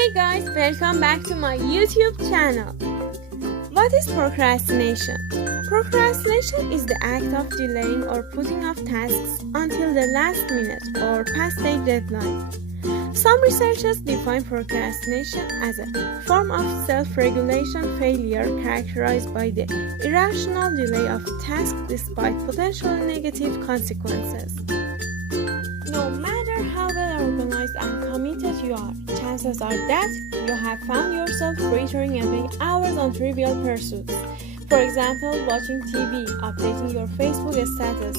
Hey guys, welcome back to my YouTube channel. What is procrastination? Procrastination is the act of delaying or putting off tasks until the last minute or past a deadline. Some researchers define procrastination as a form of self-regulation failure characterized by the irrational delay of tasks despite potentially negative consequences. No matter how well organized and committed you are, chances are that you have found yourself frittering away hours on trivial pursuits. For example, watching TV, updating your Facebook status,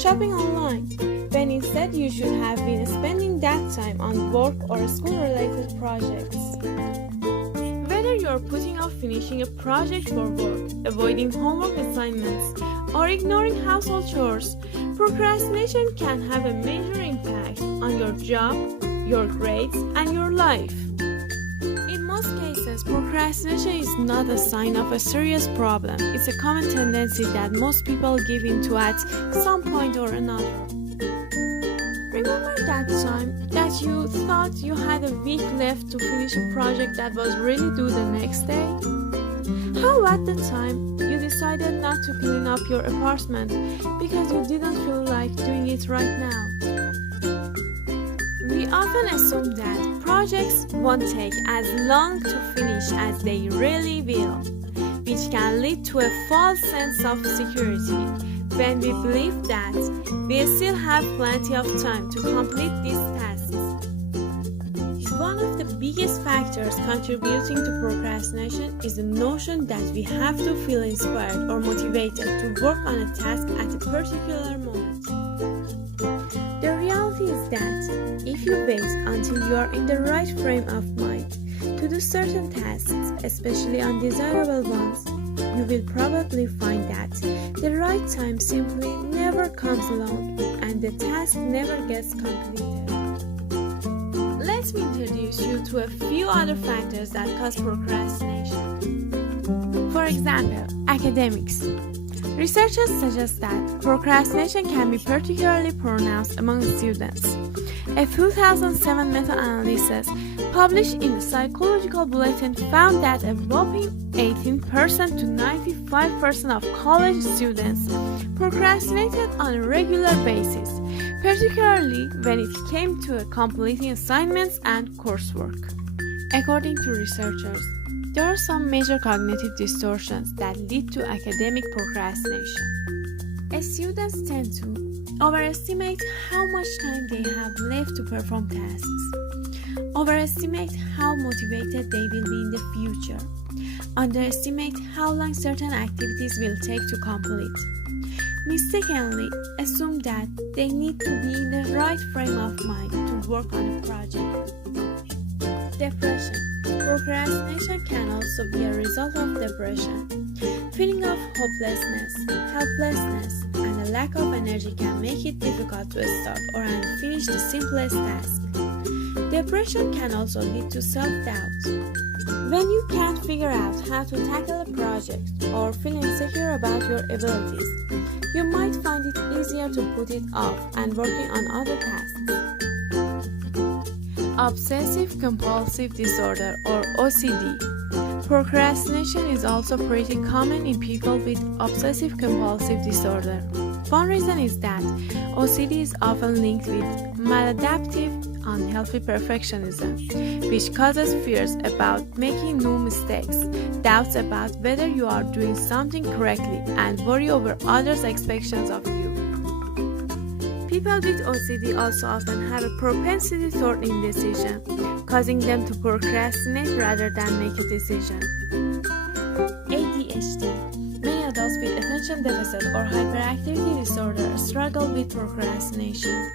shopping online, when instead you should have been spending that time on work or school-related projects. Whether you're putting off finishing a project for work, avoiding homework assignments, or ignoring household chores, procrastination can have a major impact on your job, your grades, and your life. In most cases, procrastination is not a sign of a serious problem. It's a common tendency that most people give into at some point or another. Remember that time that you thought you had a week left to finish a project that was really due the next day? How at the time you decided not to clean up your apartment because you didn't feel like doing it right now? We often assume that projects won't take as long to finish as they really will, which can lead to a false sense of security when we believe that we still have plenty of time to complete these tasks. One of the biggest factors contributing to procrastination is the notion that we have to feel inspired or motivated to work on a task at a particular moment. The reality is that if you wait until you are in the right frame of mind to do certain tasks, especially undesirable ones, you will probably find that the right time simply never comes along and the task never gets completed. Let me introduce you to a few other factors that cause procrastination. For example, academics. Researchers suggest that procrastination can be particularly pronounced among students. A 2007 meta-analysis published in the Psychological Bulletin found that a whopping 18% to 95% of college students procrastinated on a regular basis, particularly when it came to completing assignments and coursework. According to researchers, there are some major cognitive distortions that lead to academic procrastination. Students tend to overestimate how much time they have left to perform tasks, overestimate how motivated they will be in the future, underestimate how long certain activities will take to complete, mistakenly assume that they need to be in the right frame of mind to work on a project. Depression. Procrastination can also be a result of depression. Feeling of hopelessness, helplessness, and a lack of energy can make it difficult to start or finish the simplest task. Depression can also lead to self-doubt. When you can't figure out how to tackle a project or feel insecure about your abilities, you might find it easier to put it off and working on other tasks. Obsessive-compulsive disorder or OCD. Procrastination is also pretty common in people with obsessive-compulsive disorder. One reason is that OCD is often linked with maladaptive, unhealthy perfectionism, which causes fears about making new mistakes, doubts about whether you are doing something correctly, and worry over others' expectations of you. People with OCD also often have a propensity toward indecision, causing them to procrastinate rather than make a decision. ADHD. Many adults with attention deficit or hyperactivity disorder struggle with procrastination.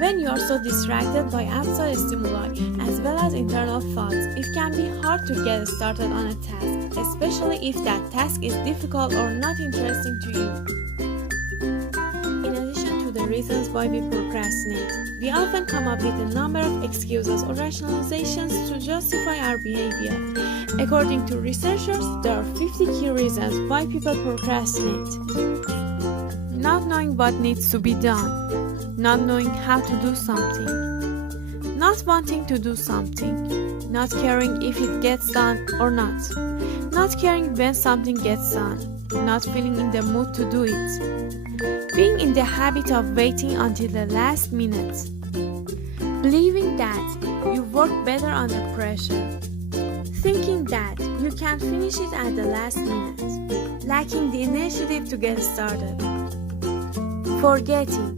When you are so distracted by outside stimuli as well as internal thoughts, it can be hard to get started on a task, especially if that task is difficult or not interesting to you. Reasons why we procrastinate. We often come up with a number of excuses or rationalizations to justify our behavior. According to researchers, there are 50 key reasons why people procrastinate. Not knowing what needs to be done, not knowing how to do something, not wanting to do something, not caring if it gets done or not caring when something gets done, not feeling in the mood to do it, being in the habit of waiting until the last minute, believing that you work better under pressure, thinking that you can finish it at the last minute, lacking the initiative to get started, forgetting,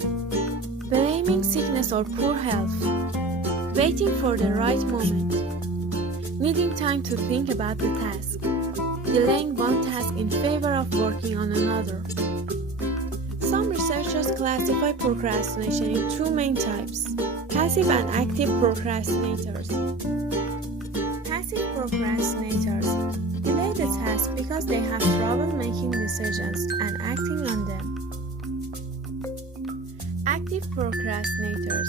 blaming sickness or poor health, waiting for the right moment, needing time to think about the task, delaying one task in favor of working on another. Some researchers classify procrastination in two main types: passive and active procrastinators. Passive procrastinators delay the task because they have trouble making decisions and acting on them. Active procrastinators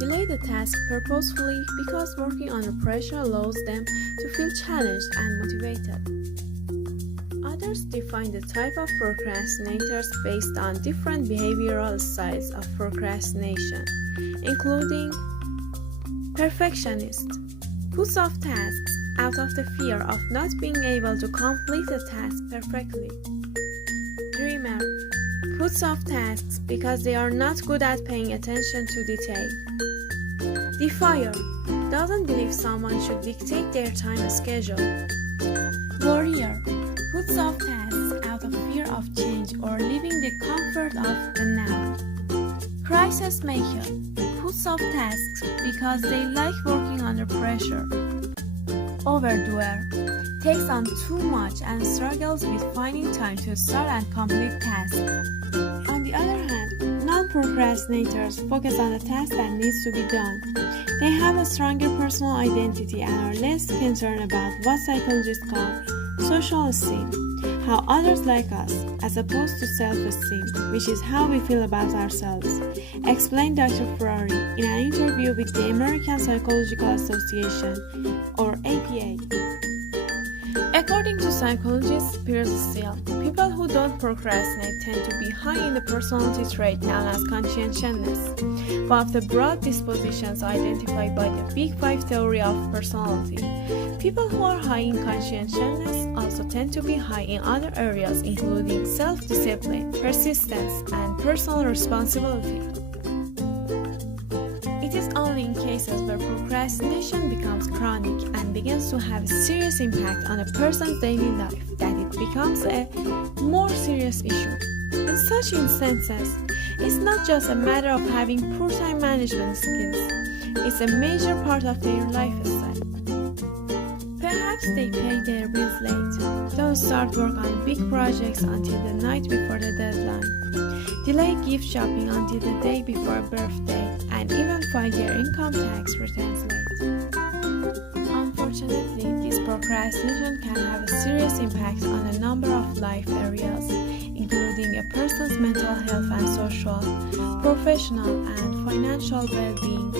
delay the task purposefully because working under pressure allows them to feel challenged and motivated. Others define the type of procrastinators based on different behavioral styles of procrastination, including perfectionist, puts off tasks out of the fear of not being able to complete the task perfectly. Dreamer, puts off tasks because they are not good at paying attention to detail. Defier, doesn't believe someone should dictate their time schedule. Warrior, puts off tasks out of fear of change or leaving the comfort of the now. Crisis maker, puts off tasks because they like working under pressure. Overdoer, takes on too much and struggles with finding time to start and complete tasks. On the other hand, non-procrastinators focus on the task that needs to be done. They have a stronger personal identity and are less concerned about what psychologists call social esteem, how others like us, as opposed to self-esteem, which is how we feel about ourselves, explained Dr. Ferrari in an interview with the American Psychological Association, or APA. According to psychologist Piers Steele, people who don't procrastinate tend to be high in the personality trait known as conscientiousness, one of the broad dispositions identified by the Big Five theory of personality. People who are high in conscientiousness also tend to be high in other areas including self-discipline, persistence, and personal responsibility. It is only in cases where procrastination becomes chronic and begins to have a serious impact on a person's daily life that it becomes a more serious issue. In such instances, it's not just a matter of having poor time management skills, it's a major part of their lifestyle. Perhaps they pay their bills late, don't start work on big projects until the night before the deadline, delay gift shopping until the day before a birthday, and even file their income tax returns late. Unfortunately, this procrastination can have a serious impact on a number of life areas, including a person's mental health and social, professional, and financial well-being.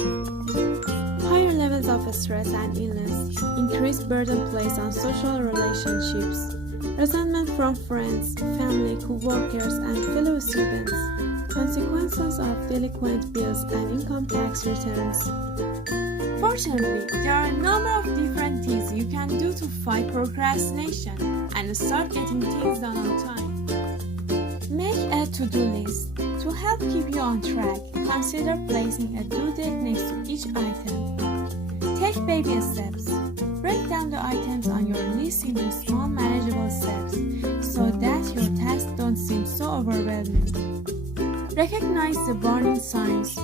Higher levels of stress and illness, increased burden placed on social relationships, resentment from friends, family, co-workers, and fellow students, consequences of delinquent bills and income tax returns. Fortunately, there are a number of different things you can do to fight procrastination and start getting things done on time. Make a to-do list. To help keep you on track, consider placing a due date next to each item. Take baby steps. Break down the items on your list into small manageable steps so that your tasks don't seem so overwhelming. Recognize the warning signs.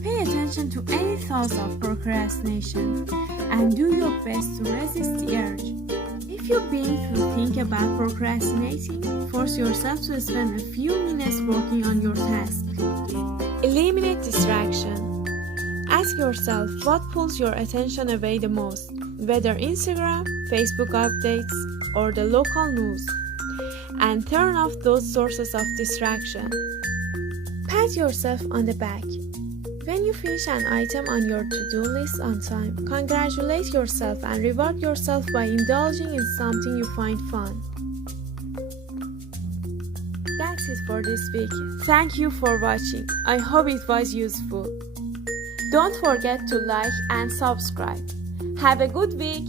Pay attention to any thoughts of procrastination and do your best to resist the urge. If you begin to think about procrastinating, force yourself to spend a few minutes working on your task. Eliminate distraction. Ask yourself what pulls your attention away the most, whether Instagram, Facebook updates, or the local news, and turn off those sources of distraction. Pat yourself on the back. When you finish an item on your to-do list on time, congratulate yourself and reward yourself by indulging in something you find fun. That's it for this week. Thank you for watching. I hope it was useful. Don't forget to like and subscribe. Have a good week.